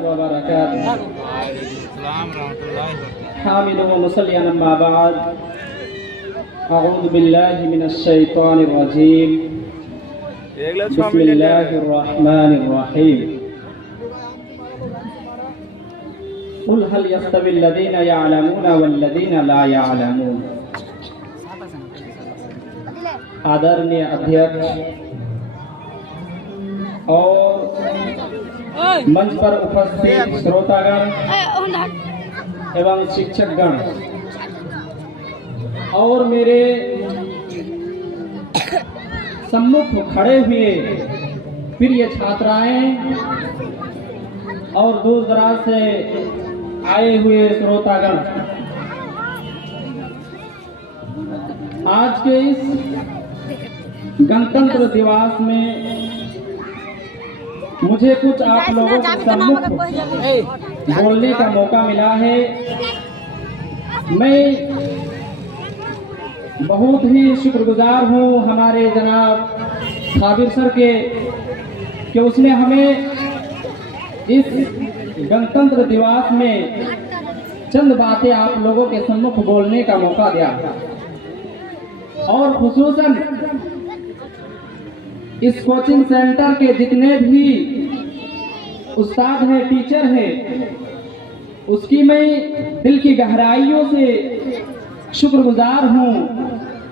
व बरकातुहू। हामिदुन व मुसल्लियन अम्मा बाद। अऊज़ु बिल्लाहि मिनश शैतानिर रजीम। बिस्मिल्लाहिर रहमानिर रहीम। कुल हल यस्तविल लज़ीना यअलमूना वल लज़ीना ला यअलमून। आदरणीय अध्यक्ष और मंच पर उपस्थित श्रोतागण एवं शिक्षकगण और मेरे सम्मुख खड़े हुए प्रिय छात्राएं और दूर दराज से आए हुए श्रोतागण, आज के इस गणतंत्र दिवस में मुझे कुछ आप लोगों के सम्मुख बोलने का मौका मिला है। मैं बहुत ही शुक्रगुजार हूँ हमारे जनाब साबिर सर के कि उसने हमें इस गणतंत्र दिवस में चंद बातें आप लोगों के सम्मुख बोलने का मौका दिया और खुसूसन इस कोचिंग सेंटर के जितने भी उस्ताद हैं, टीचर हैं, उसकी मैं दिल की गहराइयों से शुक्रगुजार हूँ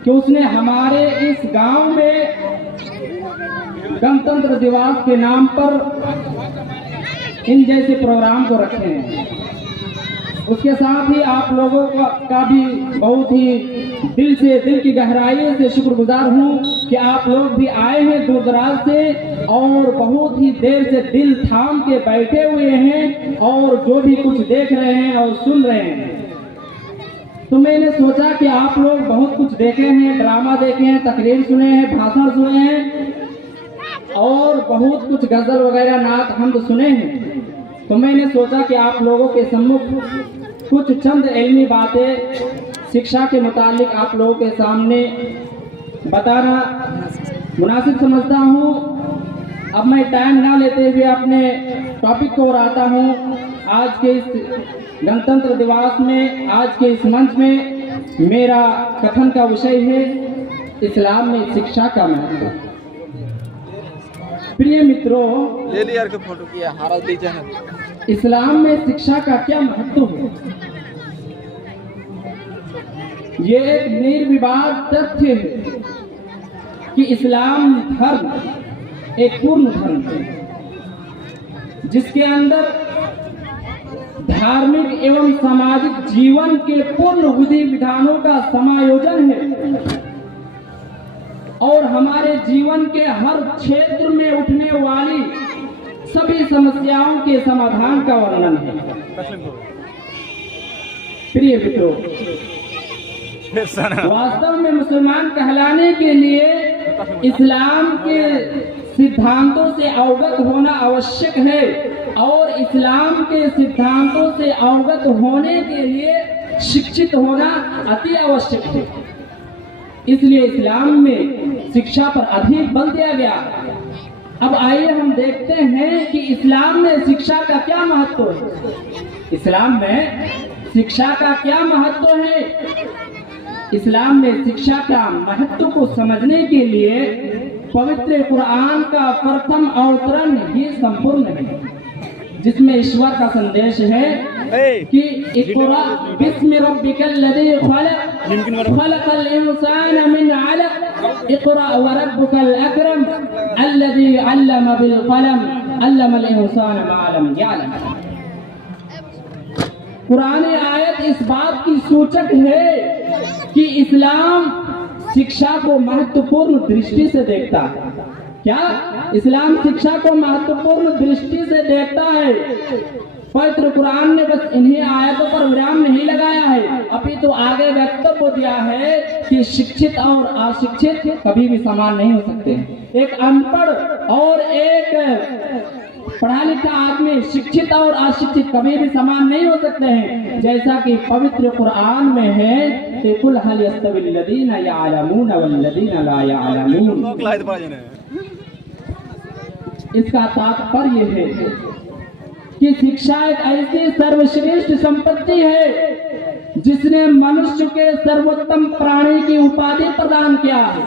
कि उसने हमारे इस गांव में गणतंत्र दिवस के नाम पर इन जैसे प्रोग्राम को रखे हैं। उसके साथ ही आप लोगों का भी बहुत ही दिल की गहराई से शुक्रगुजार हूँ कि आप लोग भी आए हैं दूर दराज से और बहुत ही देर से दिल थाम के बैठे हुए हैं और जो भी कुछ देख रहे हैं और सुन रहे हैं। तो मैंने सोचा कि आप लोग बहुत कुछ देखे हैं, ड्रामा देखे हैं, तकरीर सुने हैं, भाषण सुने हैं और बहुत कुछ गजल वगैरह नात हम तो सुने हैं। तो मैंने सोचा कि आप लोगों के सम्मुख कुछ चंद इल्मी बातें शिक्षा के मुतालिक आप लोगों के सामने बताना मुनासिब समझता हूँ। अब मैं टाइम ना लेते हुए अपने टॉपिक को उड़ाता हूँ। आज के इस गणतंत्र दिवस में, आज के इस मंच में मेरा कथन का विषय है इस्लाम में शिक्षा का महत्व। प्रिय मित्रों, ले लिया के फोटो किया हारा दीजिए। इस्लाम में शिक्षा का क्या महत्व है? ये एक निर्विवाद तथ्य है कि इस्लाम धर्म एक पूर्ण धर्म है जिसके अंदर धार्मिक एवं सामाजिक जीवन के पूर्ण विधि विधानों का समायोजन है और हमारे जीवन के हर क्षेत्र में उठने वाली सभी समस्याओं के समाधान का वर्णन है। प्रिय मित्रों, वास्तव में मुसलमान कहलाने के लिए इस्लाम के सिद्धांतों से अवगत होना आवश्यक है और इस्लाम के सिद्धांतों से अवगत होने के लिए शिक्षित होना अति आवश्यक है। इसलिए इस्लाम में शिक्षा पर अधिक बल दिया गया। अब आइए हम देखते हैं कि इस्लाम में शिक्षा का क्या महत्व है। इस्लाम में शिक्षा का क्या महत्व है? इस्लाम में शिक्षा का महत्व को समझने के लिए पवित्र कुरान का प्रथम अवतरण ही संपूर्ण है, जिसमें ईश्वर का संदेश है कि इक़रा बिस्मि रब्बिकल लज़ी खलक़ खलक़ल इंसाना मिन अलक़ इक़रा व रब्बुकल अकरम अल्लज़ी अल्लम बिल क़लम अल्लमल इंसाना मा लम यअलम। कुरान आयत इस बात की सूचक है कि इस्लाम शिक्षा को महत्वपूर्ण दृष्टि से देखता है। क्या इस्लाम शिक्षा को महत्वपूर्ण दृष्टि से देखता है? पवित्र कुरान ने बस इन्हीं आयतों पर विराम नहीं लगाया है, अपितु आगे वक्तव्य दिया है कि शिक्षित और अशिक्षित कभी भी समान नहीं हो सकते। एक अनपढ़ और एक पढ़ा लिखा आदमी, शिक्षित और अशिक्षित कभी भी समान नहीं हो सकते हैं, जैसा कि पवित्र कुरान में है कि कुल हल यस्तविल लज़ीना यअलमून वल लज़ीना ला यअलमून। इसका तात्पर्य है कि शिक्षा एक ऐसी सर्वश्रेष्ठ संपत्ति है जिसने मनुष्य के सर्वोत्तम प्राणी की उपाधि प्रदान किया है।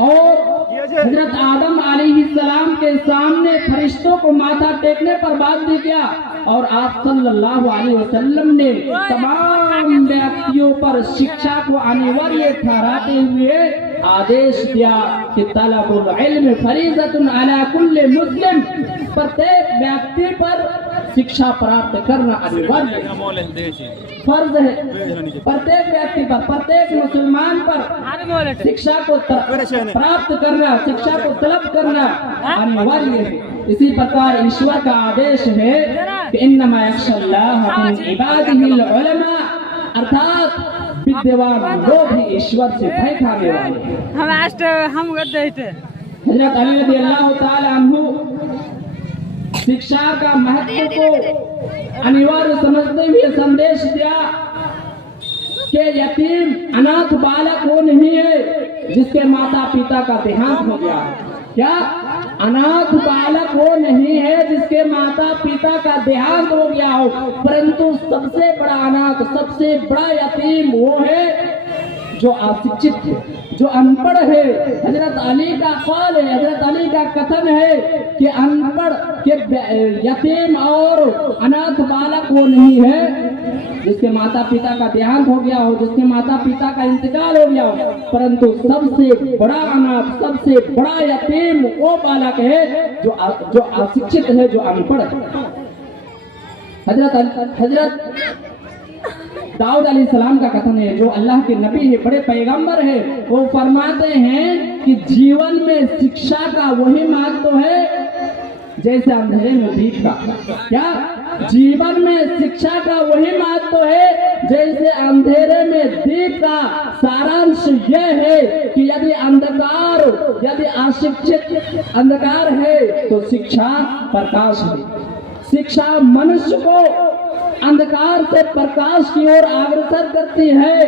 और हजरत आदम अलैहिस्सलाम के सामने फरिश्तों को माथा टेकने पर बाध्य किया, और आप सल्लल्लाहु अलैहि वसल्लम ने तमाम व्यक्तियों पर शिक्षा को अनिवार्य ठहराते हुए आदेश दिया कि तलबुल इल्म फरीज़तुन अला कुल्li मुस्लिम, प्रत्येक व्यक्ति पर शिक्षा प्राप्त करना अनिवार्य फर्ज है। प्रत्येक व्यक्ति पर, प्रत्येक मुसलमान पर शिक्षा को प्राप्त करना, शिक्षा को तलब करना अनिवार्य है। इसी प्रकार ईश्वर का आदेश है कि इन्नमा यख्शल्लाह मिन इबादिहिल उलमा, अर्थात विद्वान लोग ही ईश्वर से भय खाने वाले हैं। हम करते थे हजरत अली रज़ियल्लाहु ताला अन्हु शिक्षा का महत्व को अनिवार्य समझते हुए संदेश दिया कि यतीम अनाथ बालक वो नहीं है जिसके माता पिता का देहांत हो गया। क्या अनाथ बालक वो नहीं है जिसके माता पिता का देहांत हो गया हो, परंतु सबसे बड़ा अनाथ, सबसे बड़ा यतीम वो है जो अशिक्षित है, जो अनपढ़ है। हजरत अली का कौल है, हजरत अली का कथन है कि अनपढ़ के यतीम और अनाथ बालक वो नहीं है जिसके माता पिता का देहांत हो गया हो, जिसके माता पिता का इंतकाल हो गया हो, परंतु सबसे बड़ा अनाथ, सबसे बड़ा यतीम वो बालक है जो अशिक्षित है, जो अनपढ़ है। हजरत दाऊद अलैहिस्सलाम का कथन है, जो अल्लाह के नबी है, बड़े पैगंबर है, वो फरमाते हैं कि जीवन में शिक्षा का वही महत्व है जैसे अंधेरे में दीप का। क्या जीवन में शिक्षा का वही महत्व है जैसे अंधेरे में दीप का। सारांश यह है कि यदि अंधकार, यदि अशिक्षित अंधकार है तो शिक्षा प्रकाश है। शिक्षा मनुष्य को अंधकार से प्रकाश की ओर अग्रसर करती है।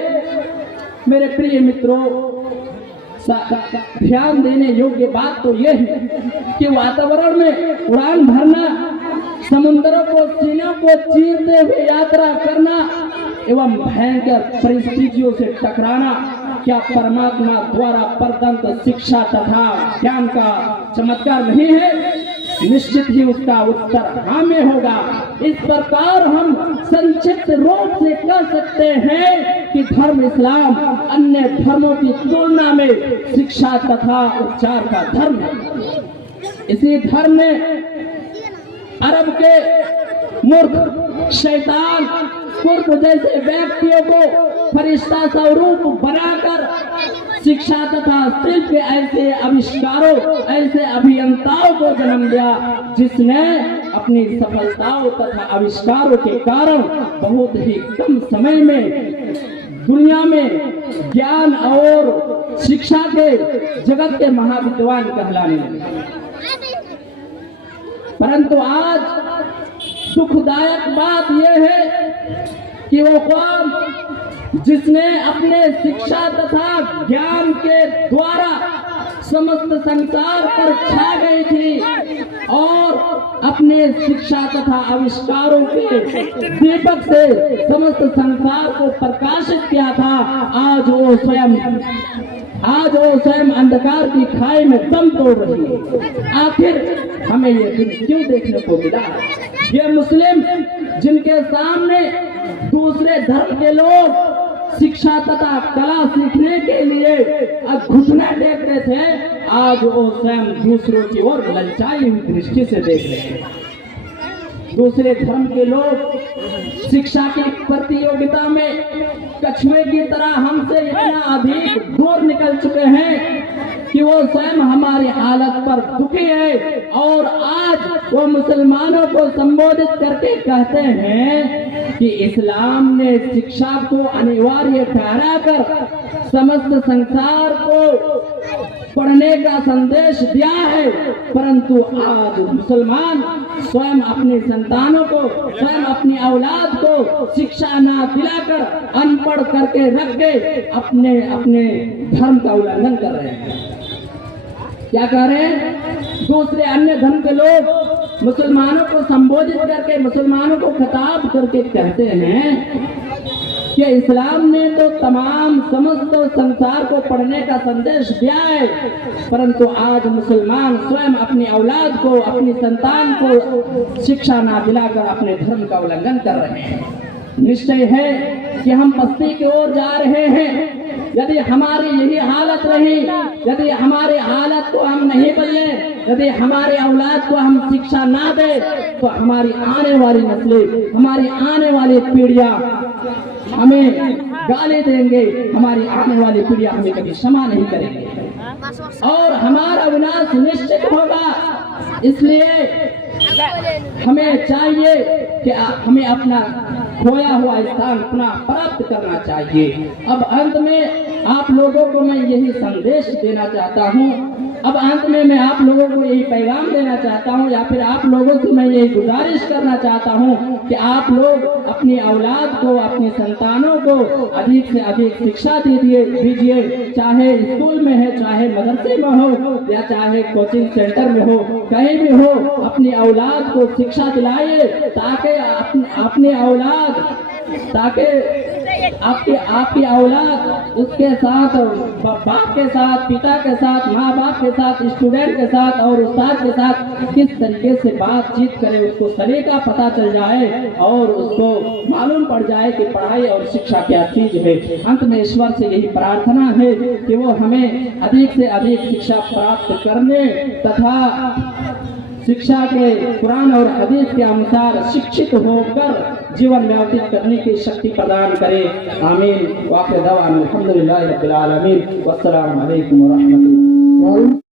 मेरे प्रिय मित्रों, ध्यान देने योग्य बात तो यह है कि वातावरण में उड़ान भरना, समुद्रों को, सीनों को चीरते हुए यात्रा करना एवं भयंकर परिस्थितियों से टकराना क्या परमात्मा द्वारा प्रदत्त शिक्षा तथा ज्ञान का चमत्कार नहीं है? निश्चित ही उसका उत्तर हाँ में होगा। इस प्रकार हम संक्षिप्त रूप से कह सकते हैं कि धर्म इस्लाम अन्य धर्मों की तुलना में शिक्षा तथा उपचार का धर्म है। इसी धर्म ने अरब के मूर्ख, शैतान, कुर्ब जैसे व्यक्तियों को फरिश्ता स्वरूप बनाकर शिक्षा तथा शिल्प के ऐसे आविष्कारों, ऐसे अभियंताओं को जन्म दिया जिसने अपनी सफलताओं तथा आविष्कारों के कारण बहुत ही कम समय में दुनिया में ज्ञान और शिक्षा के जगत के महाविद्वान कहलाने लगे। परंतु आज दुखदायक बात यह है कि वो कौम जिसने अपने शिक्षा तथा ज्ञान के द्वारा समस्त संसार पर छा गई थी और अपने शिक्षा तथा आविष्कारों के दीपक से समस्त संसार को प्रकाशित किया था, आज वो स्वयं अंधकार की खाई में दम तोड़ रही है। आखिर हमें ये दिन क्यों देखने को मिला? ये मुस्लिम जिनके सामने दूसरे धर्म के लोग शिक्षा तथा कला सीखने के लिए घुटने टेकते थे, आज वो स्वयं दूसरों की ओर ललचाई हुई दृष्टि से देख रहे हैं। दूसरे धर्म के लोग शिक्षा की प्रतियोगिता में कछुए की तरह हमसे इतना अधिक दूर निकल चुके हैं कि वो स्वयं हमारी हालत पर दुखी है और आज वो मुसलमानों को संबोधित करके कहते हैं कि इस्लाम ने शिक्षा को अनिवार्य ठहराकर समस्त संसार को पढ़ने का संदेश दिया है, परंतु आज मुसलमान स्वयं अपनी संतानों को, स्वयं अपनी औलाद को शिक्षा ना दिलाकर अनपढ़ करके रख के अपने अपने धर्म का उल्लंघन कर रहे हैं। क्या कह रहे हैं? दूसरे अन्य धर्म के लोग मुसलमानों को संबोधित करके, मुसलमानों को खिताब करके कहते हैं कि इस्लाम ने तो तमाम समस्त संसार को पढ़ने का संदेश दिया है, परंतु आज मुसलमान स्वयं अपनी औलाद को, अपनी संतान को शिक्षा ना दिलाकर अपने धर्म का उल्लंघन कर रहे हैं। निश्चय है कि हम पस्ती की ओर जा रहे हैं। यदि हमारी यही हालत रही, यदि हमारे हालत को हम नहीं बदले, यदि हमारे औलाद को हम शिक्षा ना दे, तो हमारी आने वाली नस्लें, हमारी आने वाली पीढ़ियां हमें गाली देंगे, हमारी आने वाली पीढ़ियां हमें कभी क्षमा नहीं करेंगे और हमारा विनाश निश्चित होगा। इसलिए हमें चाहिए कि हमें अपना खोया हुआ स्थान पुनः प्राप्त करना चाहिए। अब अंत में आप लोगों को मैं यही संदेश देना चाहता हूँ, अब अंत में मैं आप लोगों को यही पैगाम देना चाहता हूँ, या फिर आप लोगों से मैं यही गुजारिश करना चाहता हूँ कि आप लोग अपनी औलाद को, अपनी संतानों को अधिक से अधिक शिक्षा दीजिए, चाहे स्कूल में है, चाहे मदरसे में हो, या चाहे कोचिंग सेंटर में हो, कहीं भी हो, अपनी औलाद को शिक्षा दिलाइए ताकि अपनी औलाद, ताकि आपकी औलाद उसके साथ, बाप के साथ, पिता के साथ, माँ बाप के साथ, स्टूडेंट के साथ और उस्ताद के साथ किस तरीके से बातचीत करे, उसको सलीका पता चल जाए और उसको मालूम पड़ जाए कि पढ़ाई और शिक्षा क्या चीज है। अंत में ईश्वर से यही प्रार्थना है कि वो हमें अधिक से अधिक शिक्षा प्राप्त करने तथा शिक्षा के कुरान और हदीस के अनुसार शिक्षित होकर जीवन व्यतीत करने की शक्ति प्रदान करे। आमीन। वाक़िअ दवाना अल्हम्दुलिल्लाहि रब्बिल आलमीन। वस्सलामु अलैकुम व रहमतुल्लाह।